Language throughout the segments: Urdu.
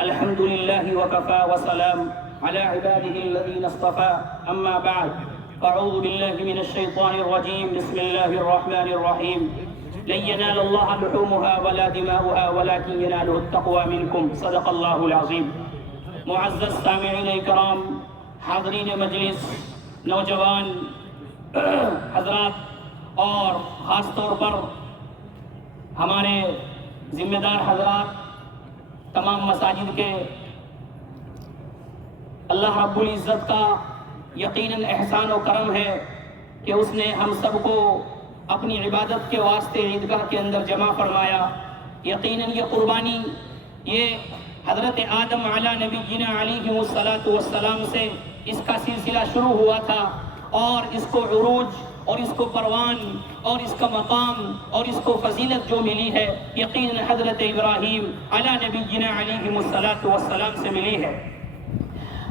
الحمد لله وكفى وسلام على عباده الذين اصطفى أما بعد فأعوذ بالله من الشيطان الرجيم بسم الله الرحمن الرحيم لن ينال الله لحومها ولا دماؤها ولكن يناله التقوى منكم صدق الله العظيم. معزز سامعین کرام، حاضرین مجلس، نوجوان حضرات اور خاص طور پر ہمارے ذمہ دار حضرات، تمام مساجد کے، اللہ رب العزت کا یقیناً احسان و کرم ہے کہ اس نے ہم سب کو اپنی عبادت کے واسطے عیدگاہ کے اندر جمع فرمایا. یقیناً یہ قربانی، یہ حضرت آدم علی نبینا علیہ الصلاۃ والسلام سے اس کا سلسلہ شروع ہوا تھا، اور اس کو عروج اور اس کو پروان اور اس کا مقام اور اس کو فضیلت جو ملی ہے یقیناً حضرت ابراہیم علی نبینا علیہ الصلاۃ والسلام سے ملی ہے.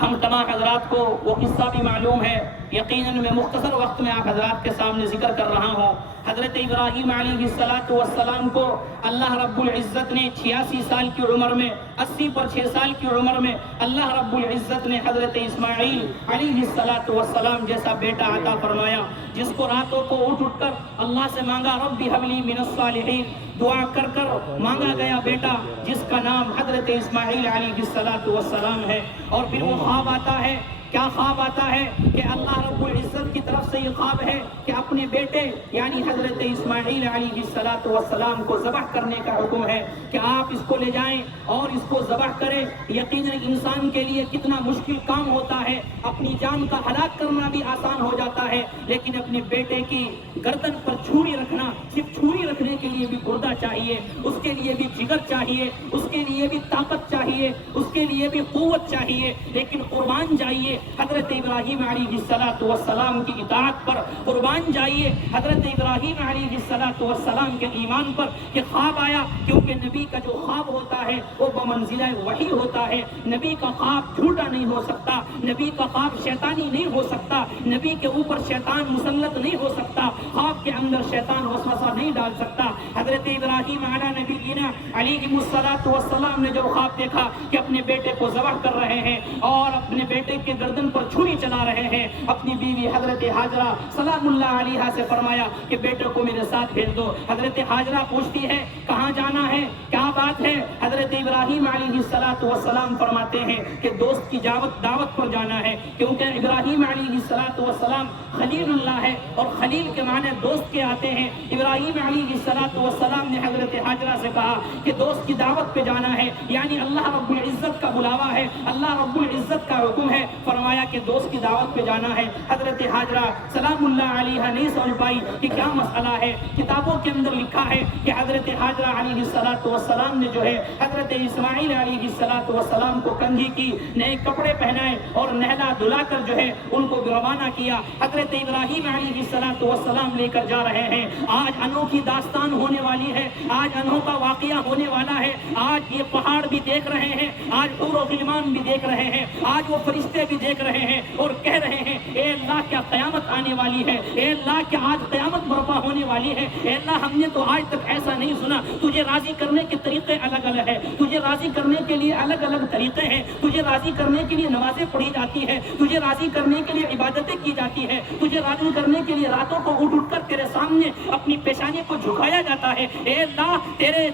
ہم تمام حضرات کو وہ قصہ بھی معلوم ہے. یقیناً میں مختصر وقت میں آپ حضرات کے سامنے ذکر کر رہا ہوں. حضرت ابراہیم علیہ الصلاۃ والسلام کو اللہ رب العزت نے 86 سال کی عمر میں، 80 پر 6 سال کی عمر میں اللہ رب العزت نے حضرت اسماعیل علیہ الصلاۃ والسلام جیسا بیٹا عطا فرمایا، جس کو راتوں کو اٹھ کر اللہ سے مانگا، رب هب لی من الصالحین، دعا کر کر مانگا گیا بیٹا جس کا نام حضرت اسماعیل علیہ الصلاۃ والسلام ہے. اور پھر وہ خواب آتا ہے. کیا خواب آتا ہے کہ اللہ رب العزت کی طرف سے یہ خواب ہے کہ اپنے بیٹے یعنی حضرت اسماعیل علیہ الصلاۃ والسلام کو ذبح کرنے کا حکم ہے کہ آپ اس کو لے جائیں اور اس کو ذبح کریں. یقیناً انسان کے لیے کتنا مشکل کام ہوتا ہے، اپنی جان کا ہلاک کرنا بھی آسان ہو جاتا ہے، لیکن اپنے بیٹے کی گردن پر چھری رکھنا، صرف چھری رکھنے کے لیے بھی گردہ چاہیے، اس کے لیے بھی جگر چاہیے، اس کے لیے بھی طاقت چاہیے، اس کے لیے بھی قوت چاہیے. لیکن قربان جائیے حضرت ابراہیم علیہ الصلاۃ والسلام کی اطاعت پر، قربان جائیے حضرت ابراہیم علیہ الصلاۃ والسلام کے ایمان پر کہ خواب آیا. کیونکہ نبی کا جو خواب ہوتا ہے وہ بمنزلہ وحی ہوتا ہے. نبی کا خواب جھوٹا نہیں ہو سکتا، نبی کا خواب شیطانی نہیں ہو سکتا، نبی کے اوپر شیطان مسلط نہیں ہو سکتا، خواب کے اندر شیطان وسوسہ نہیں ڈال سکتا. حضرت ابراہیم علی نبینا علیہ الصلاۃ والسلام نے جب خواب دیکھا کہ اپنے بیٹے کو ذبح کر رہے ہیں اور اپنے بیٹے کے گردن پر چھری چلا رہے ہیں، اپنی بیوی حضرت حاجرہ سلام اللہ علیہا سے فرمایا کہ بیٹے کو میرے ساتھ بھیج دو. حضرت حاجرہ پوچھتی ہے کہاں جانا ہے، کیا بات ہے؟ حضرت ابراہیم علیہ الصلاۃ والسلام فرماتے ہیں کہ دوست کی دعوت پر جانا ہے، کیونکہ ابراہیم علیہ الصلاۃ والسلام خلیل اللہ ہے اور خلیل کے معنی دوست کے آتے ہیں. ابراہیم علیہ الصلاۃ والسلام نے حضرت حاجرہ سے کہا کہ دوست کی دعوت پہ جانا ہے، یعنی اللہ رب العزت کا بلاوا ہے، اللہ رب العزت کا حکم ہے. فرمایا کہ دوست کی دعوت پہ جانا ہے. حضرت حاجرہ سلام اللہ علیہا نہیں سمجھ پائی کہ کیا مسئلہ ہے. کتابوں کے اندر لکھا ہے کہ حضرت حاجرہ علیہ الصلاۃ والسلام نے جو ہے حضرت اسماعیل علیہ الصلاۃ والسلام کو کنگھی کی، نئے کپڑے پہنائے اور نہلا دھلا کر جو ہے ان کو روانہ کیا. حضرت ابراہیم علیہ الصلاۃ والسلام لے کر جا رہے ہیں. آج انوکھی داستان ہونے والی ہے، آج انوکھا واقعہ ہونے والا ہے. آج یہ پہاڑ بھی دیکھ رہے ہیں، آج حور و غلمان بھی دیکھ رہے ہیں، آج وہ فرشتے بھی دیکھ رہے ہیں اور کہہ رہے ہیں اے اللہ کیا قیامت آنے والی ہے، اے اللہ کیا آج قیامت برپا ہونے والی ہے. اے اللہ ہم نے تو آج تک ایسا نہیں سنا. تجھے راضی کرنے کے طریقے الگ الگ ہیں، تجھے راضی کرنے کے لیے الگ الگ طریقے ہیں. تجھے راضی کرنے کے لیے نمازیں پڑھی جاتی ہے، تجھے راضی کرنے کے لیے عبادتیں کی جاتی ہے، تجھے راضی کرنے کے لیے راتوں کو اٹھ کر تیرے سامنے اپنی پیشانی کو جھکایا جاتا ہے. اے اللہ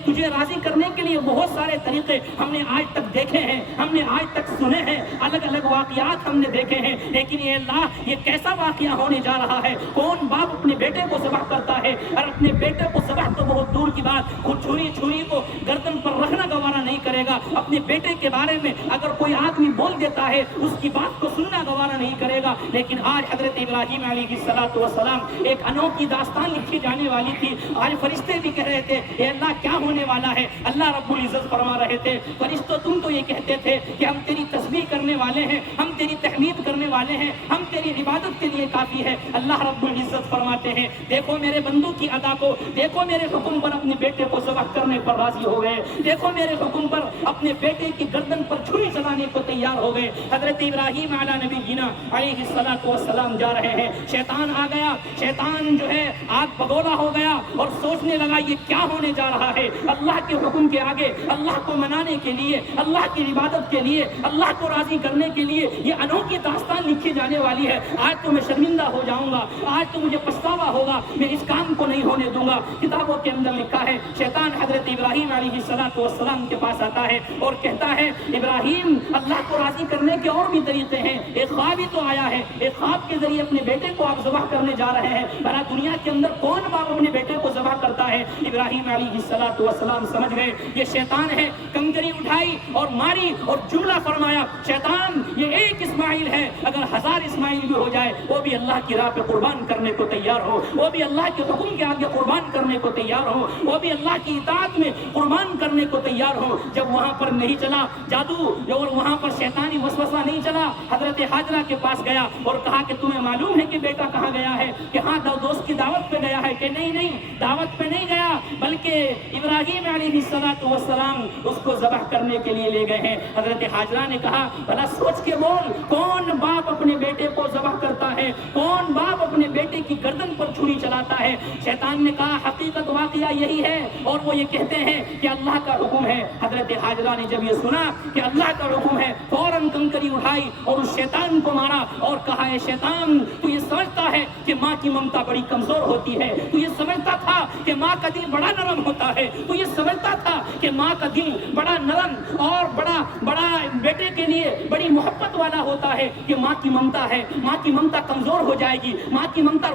تجھے راضی کرنے کے لیے بہت سارے طریقے ہم نے آج تک دیکھے ہیں، ہم نے آج تک سنے ہیں، الگ الگ واقعات ہم نے دیکھے ہیں. لیکن اے اللہ یہ کیسا واقعہ ہونے جا رہا ہے؟ کون باپ اپنے بیٹے کو ذبح کرتا ہے اور اپنے بیٹے کو ذبح تو بہت دور کی بات، خود چھری کو گردن پر رکھنا گوارا نہیں کرے گا. اپنے بیٹے کے بارے میں اگر کوئی آدمی بول دیتا ہے اس کی بات کو سننا گوارا نہیں کرے گا. لیکن آج حضرت ابراہیم علیہ الصلاۃ والسلام ایک انوکھی داستان لکھی جانے والی تھی. آج فرشتے بھی کہہ رہے تھے اے اللہ کیا ہونے والا ہے. اللہ رب العزت فرما رہے تھے فرشتوں تم تو یہ کہتے تھے کہ ہم تیری تسبیح کرنے والے ہیں، ہم تیری تحمید کرنے والے ہیں، ہم تیری عبادت کے لیے کافی ہے. اللہ رب العزت فرماتے ہیں دیکھو میرے بندوں کی ادا کو، دیکھو میرے حکم پر اپنے بیٹے کو ذبح کرنے پر راضی ہو گئے، دیکھو میرے حکم پر کر اپنے بیٹے کی گردن پر چھری چلانے کو تیار ہو گئے. حضرت ابراہیم علی نبینا علیہ الصلوۃ والسلام جا رہے ہیں. شیطان آ گیا. شیطان جو ہے آگ بگولا ہو گیا اور سوچنے لگا یہ کیا ہونے جا رہا ہے. اللہ کے حکم کے آگے, اللہ کو منانے کے لیے, اللہ کی عبادت کے لیے, اللہ کو راضی کرنے کے لیے یہ انوکھی داستان لکھی جانے والی ہے. آج تو میں شرمندہ ہو جاؤں گا, آج تو مجھے پچھتاوا ہوگا, میں اس کام کو نہیں ہونے دوں گا. کتابوں کے اندر لکھا ہے شیطان حضرت ابراہیم علیہ الصلوۃ والسلام کے پاس آتا ہے اور کہتا ہے ابراہیم اللہ کو راضی کرنے کے اور بھی طریقے ہیں. ایک خواب ہی تو آیا ہے, ایک خواب کے ذریعے اپنے بیٹے کو آپ ذبح کرنے جا رہے ہیں. بھلا دنیا کے اندر کون باپ اپنے بیٹے کو ذبح کرتا ہے؟ ابراہیم علیہ الصلوۃ والسلام سمجھ گئے یہ شیطان ہے. کنکری اٹھائی اور ماری اور جملہ فرمایا شیطان یہ ایک اسماعیل ہے, اگر 1000 اسماعیل بھی ہو جائے وہ بھی اللہ کی راہ پہ قربان کرنے کو تیار ہو, وہ بھی اللہ کے حکم کے آگے قربان کرنے کو تیار ہو, وہ بھی اللہ کی اطاعت میں قربان کرنے کو تیار ہو. جب وہاں پر نہیں چلا جادو اور وہاں پر شیطانی وسوسہ نہیں چلا, حضرت حاجرہ کے پاس گیا اور کہا کہ تمہیں معلوم ہے کہ بیٹا کہاں گیا ہے؟ کہ ہاں دوست کی دعوت پہ گیا ہے. کہ نہیں دعوت پہ نہیں گیا بلکہ ابراہیم علیہ الصلوۃ والسلام اس کو ذبح کرنے کے لیے لے گئے ہیں. حضرت حاجرہ نے کہا بھلا سوچ کے بول, کون باپ اپنے بیٹے کو ذبح کرتا ہے؟ کون باپ اپنے بیٹے کی گردن پر چھری چلاتا ہے؟ شیطان نے کہا حقیقت واقعہ یہی ہے اور وہ یہ کہتے ہیں کہ اللہ کا حکم ہے. حضرت حاجرہ نے جب یہ سنا کہ اللہ کا حکم ہے فوراً کنکری اٹھائی اور اس شیطان کو مارا اور کہا اے شیطان تو یہ سمجھتا ہے کہ ماں کی ممتا بڑی کمزور ہوتی ہے, تو یہ سمجھتا تھا کہ ماں کا دل بڑا نرم ہوتا ہے, تو یہ سمجھتا تھا کہ ماں کا دل بڑا نرم اور بڑا بیٹے کے لیے بڑی محبت والا ہوتا ہے کہ ماں کی ممتا ہے, ماں کی ممتا کمزور ہو جائے گی, ماں کی ممتا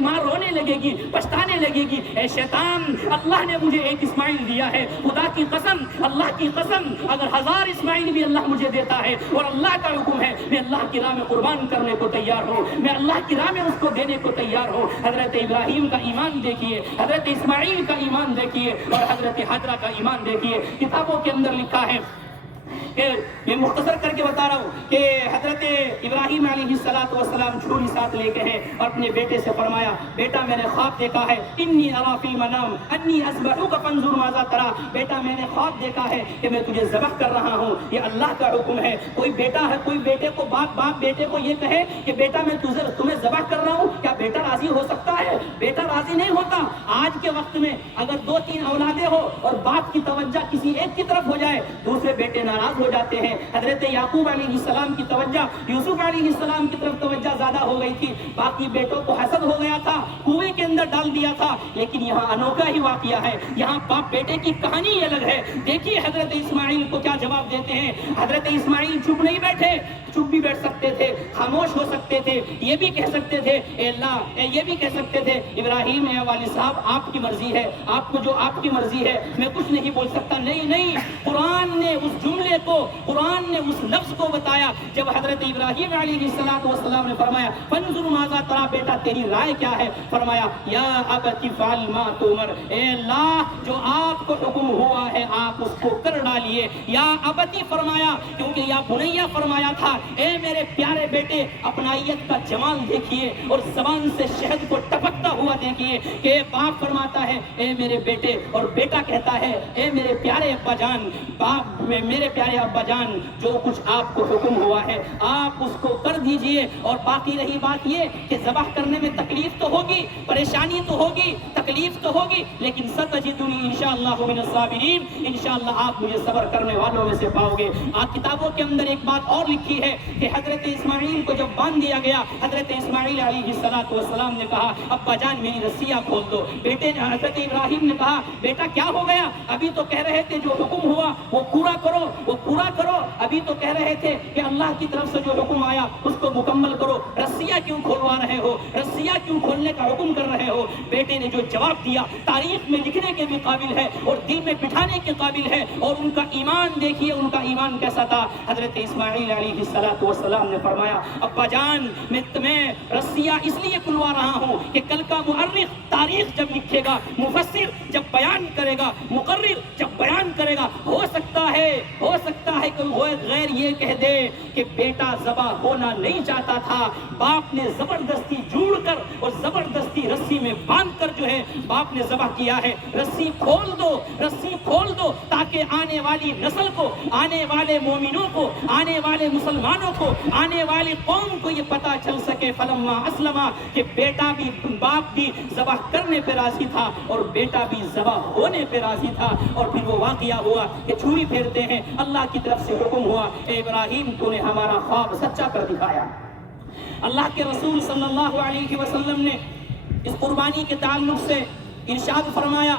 ماں رونے لگے گی, پچھتانے لگے گی. اے شیطان اللہ نے مجھے ایک اسماعیل دیا ہے, خدا کی قسم اللہ کی قسم اگر 1000 اسماعیل بھی اللہ مجھے دیتا ہے اور اللہ کا حکم ہے میں اللہ کی راہ میں قربان کرنے کو تیار ہوں, میں اللہ کی راہ میں اس کو دینے کو تیار ہوں. حضرت ابراہیم کا ایمان دیکھیے, حضرت اسماعیل کا ایمان دیکھیے اور حضرت حاجرہ کا ایمان دیکھیے. کتابوں کے اندر لکھا ہے کہ میں مختصر کر کے بتا رہا ہوں کہ حضرت ابراہیم علیہ الصلوۃ والسلام چھری ساتھ لے کے ہیں اور اپنے بیٹے سے فرمایا بیٹا میں نے خواب دیکھا ہے, انی ارا فی المنام انی اذبحک فانظر ماذا تری. بیٹا میں نے خواب دیکھا ہے کہ میں تجھے ذبح کر رہا ہوں, یہ اللہ کا حکم ہے. کوئی بیٹا ہے, کوئی بیٹے کو باپ بیٹے کو یہ کہے کہ بیٹا میں تمہیں ذبح کر رہا ہوں, کیا بیٹا راضی ہو سکتا ہے؟ بیٹا راضی نہیں ہوتا. آج کے وقت میں اگر 2-3 اولادیں ہو اور باپ کی توجہ کسی ایک کی طرف ہو جائے دوسرے بیٹے ناراض ہو جاتے ہیں. حضرت یعقوب علیہ السلام کی توجہ یوسف علیہ السلام کی طرف توجہ زیادہ ہو گئی تھی, باقی بیٹوں کو حسد ہو گیا تھا, کنویں کے اندر ڈال دیا تھا. لیکن یہاں انوکھا ہی واقعہ ہے, یہاں باپ بیٹے کی کہانی الگ ہے. دیکھیے حضرت اسماعیل کو کیا جواب دیتے ہیں. حضرت اسماعیل چپ نہیں بیٹھے, چپ بھی بیٹھ سکتے تھے, خاموش ہو سکتے تھے, یہ بھی کہہ سکتے تھے اے اللہ, یہ بھی کہہ سکتے تھے ابراہیم اے والد صاحب آپ کی مرضی ہے, آپ کو جو آپ کی مرضی ہے میں کچھ نہیں بول سکتا. نہیں, قرآن نے اس جملے کو, قرآن نے اس لفظ کو بتایا جب حضرت ابراہیم علیہ الصلوۃ والسلام نے فرمایا فانظر ماذا تری, بیٹا تیری رائے کیا ہے؟ فرمایا یا ابت فعل ما تؤمر, اے اللہ جو آپ کو حکم ہوا ہے آپ اس کو کر ڈالیے. یا ابتی فرمایا کیونکہ یا بنیا فرمایا تھا, اے میرے پیارے بیٹے اپنائیت کا جمال دیکھیے اور زبان سے شہد کو ٹپکتا ہوا دیکھیے کہ باپ فرماتا ہے اے میرے بیٹے اور بیٹا کہتا ہے اے میرے پیارے ابا جان, باپ میرے پیارے ابا جان جو کچھ آپ کو حکم ہوا ہے آپ اس کو کر دیجئے. اور باقی رہی بات یہ کہ ذبح کرنے میں تکلیف تو ہوگی, پریشانی تو ہوگی, تکلیف تو ہوگی, لیکن ستجدنی انشاءاللہ من الصابرین, انشاءاللہ آپ مجھے صبر کرنے والوں میں سے پاؤ گے. کتابوں کے اندر ایک بات اور لکھی ہے کہ حضرت اسماعیل کو جب باندھ دیا گیا حضرت اسماعیل علیہ الصلوۃ والسلام نے کہا ابا جان میری رسیاں کھول دو. بیٹے حضرت ابراہیم نے کہا بیٹا کیا ہو گیا, ابھی تو کہہ رہے تھے جو حکم ہوا وہ پورا کرو, وہ پورا کرو, ابھی تو کہہ رہے تھے کہ اللہ کی طرف سے جو حکم آیا اس کو مکمل کرو, رسیاں کیوں کھولوا رہے ہو, رسیاں کیوں کھولنے کا حکم کر رہے ہو؟ بیٹے نے جو جواب دیا تاریخ میں لکھنے کے بھی قابل ہے اور دل میں بٹھانے کے قابل ہے. اور ان کا ایمان دیکھیے, ان کا ایمان کیسا تھا. حضرت اسماعیل علیہ الصلوۃ والسلام نے فرمایا ابا جان میں تمہیں رسیاں اس لیے کھلوا رہا ہوں کہ کل کا مؤرخ تاریخ جب لکھے گا, مفسر جب بیان کرے گا, مقرر جب بیان کرے گا, ہو سکتا ہے کہ غیر یہ کہہ دے کہ بیٹا ذبح ہونا نہیں چاہتا تھا, باپ نے زبردستی جوڑ کر اور زبردستی رسی رسی میں باندھ کر جو ہے باپ نے ذبح کیا ہے. رسی کھول دو، رسی کھول دو، تاکہ آنے والی نسل کو، آنے والے مومنوں کو، آنے والے مسلمانوں کو، آنے والی قوم کو یہ پتا چل سکے فلما اسلما کہ بیٹا بھی، باپ بھی ذبح کرنے پہ راضی تھا اور بیٹا بھی ذبح ہونے پہ راضی تھا. اور پھر وہ واقعہ ہوا کہ چھری پھیرتے ہیں، اللہ کی طرف سے حکم ہوا، اے ابراہیم تو نے ہمارا خواب سچا کر دکھایا. اللہ کے رسول صلی اللہ علیہ وسلم نے اس قربانی کے تعلق سے ارشاد فرمایا.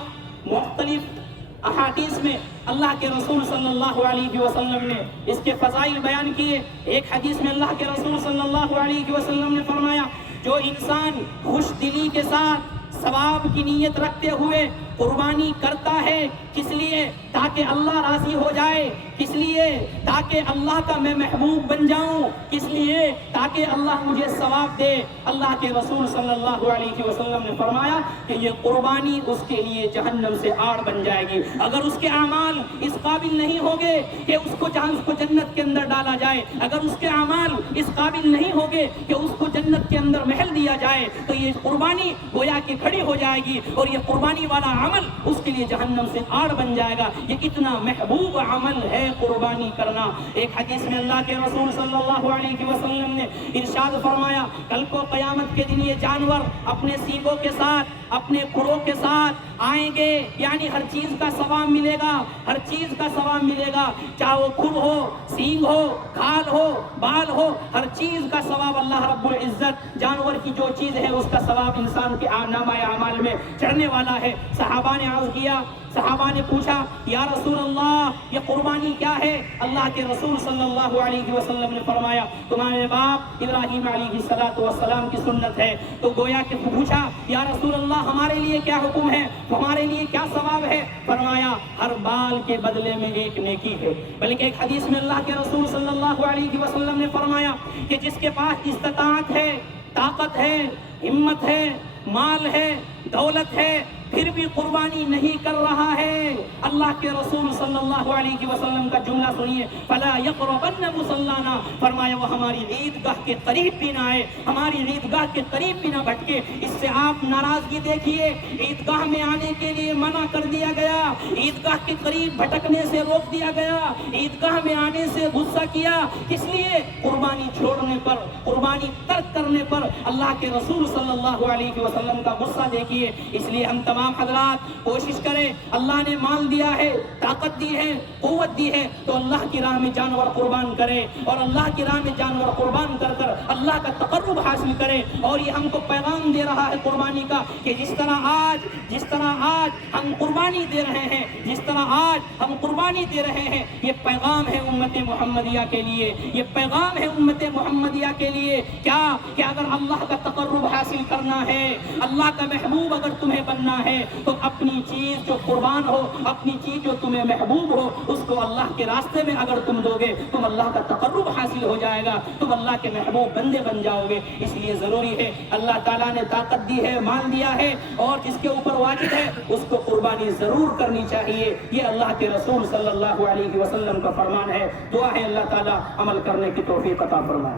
مختلف احادیث میں اللہ کے رسول صلی اللہ علیہ وسلم نے اس کے فضائل بیان کیے. ایک حدیث میں اللہ کے رسول صلی اللہ علیہ وسلم نے فرمایا جو انسان خوش دلی کے ساتھ ثواب کی نیت رکھتے ہوئے قربانی کرتا ہے، کس لیے؟ تاکہ اللہ راضی ہو جائے، کس لیے؟ تاکہ اللہ کا میں محبوب بن جاؤں، کس لیے؟ تاکہ اللہ مجھے ثواب دے. اللہ کے رسول صلی اللہ علیہ وسلم نے فرمایا کہ یہ قربانی اس کے لیے جہنم سے آڑ بن جائے گی. اگر اس کے اعمال اس قابل نہیں ہوگے کہ اس کو جنت کے اندر ڈالا جائے، اگر اس کے اعمال اس قابل نہیں ہوگے کہ اس کو جنت کے اندر محل دیا جائے، تو یہ قربانی گویا کہ کھڑی ہو جائے گی اور یہ قربانی والا عمل اس کے لیے جہنم سے آڑ بن جائے گا. یہ کتنا محبوب عمل ہے قربانی کرنا. ایک حدیث میں اللہ کے رسول صلی اللہ علیہ وسلم نے ارشاد فرمایا کل کو قیامت کے دن یہ جانور اپنے سینگوں کے ساتھ، اپنے کھروں کے ساتھ آئیں گے، یعنی ہر چیز کا ثواب ملے گا، ہر چیز کا ثواب ملے گا، چاہے وہ کھر ہو، سینگ ہو، کھال ہو، بال ہو، ہر چیز کا ثواب اللہ رب العزت، جانور کی جو چیز ہے اس کا ثواب انسان کے نامہ اعمال میں چڑھنے والا ہے. صحابہ نے عرض کیا، صحابہ نے پوچھا یا رسول اللہ یہ قربانی کیا ہے؟ اللہ کے رسول صلی اللہ علیہ وسلم نے فرمایا تمہارے باپ ابراہیم علیہ السلام کی سنت ہے. تو گویا کہ پوچھا یا رسول اللہ ہمارے لیے کیا حکم ہے، ہمارے لیے کیا ثواب ہے؟ فرمایا ہر بال کے بدلے میں ایک نیکی ہے. بلکہ ایک حدیث میں اللہ کے رسول صلی اللہ علیہ وسلم نے فرمایا کہ جس کے پاس استطاعت ہے، طاقت ہے، ہمت ہے، مال ہے، دولت ہے، پھر بھی قربانی نہیں کر رہا ہے، اللہ کے رسول صلی اللہ علیہ وسلم کا جملہ سنیے، فلا یقربن مصلانا، فرمایا وہ ہماری عیدگاہ کے قریب بھی نہ آئے، ہماری عیدگاہ کے قریب بھی نہ بھٹکے. اس سے آپ ناراضگی دیکھیے، عیدگاہ میں آنے کے لیے منع کر دیا گیا، عیدگاہ کے قریب بھٹکنے سے روک دیا گیا، عیدگاہ میں آنے سے غصہ کیا. کس لیے؟ قربانی چھوڑنے پر، قربانی ترک کرنے پر اللہ کے رسول صلی اللہ علیہ وسلم کا غصہ دیکھیے. اس لیے ہم تمام حضرات کوشش کریں، اللہ نے مال دیا ہے، طاقت دی ہے، قوت دی ہے، تو اللہ کی راہ میں جانور قربان کرے اور اللہ کی راہ میں جانور قربان کر کر اللہ کا تقرب حاصل کرے. اور یہ ہم کو پیغام دے رہا ہے قربانی کا کہ جس طرح آج ہم قربانی دے رہے ہیں، جس طرح آج ہم قربانی دے رہے ہیں، یہ پیغام ہے امت محمدیہ کے لیے، یہ پیغام ہے امت محمدیہ کے لیے کیا کہ اگر اللہ کا تقرب حاصل کرنا ہے، اللہ کا محبوب اگر تمہیں بننا ہے، تو اپنی چیز جو قربان ہو، اپنی چیز جو تمہیں محبوب ہو، اس کو اللہ کے راستے میں اگر تم دو گے، تم اللہ کا تقرب حاصل ہو جائے گا، تم اللہ کے محبوب بندے بن جاؤ گے. اس لیے ضروری ہے، اللہ تعالیٰ نے طاقت دی ہے، مال دیا ہے، اور جس کے اوپر واجب ہے اس کو قربانی ضرور کرنی چاہیے. یہ اللہ کے رسول صلی اللہ علیہ وسلم کا فرمان ہے. دعا ہے اللہ تعالیٰ عمل کرنے کی توفیق عطا فرمائے.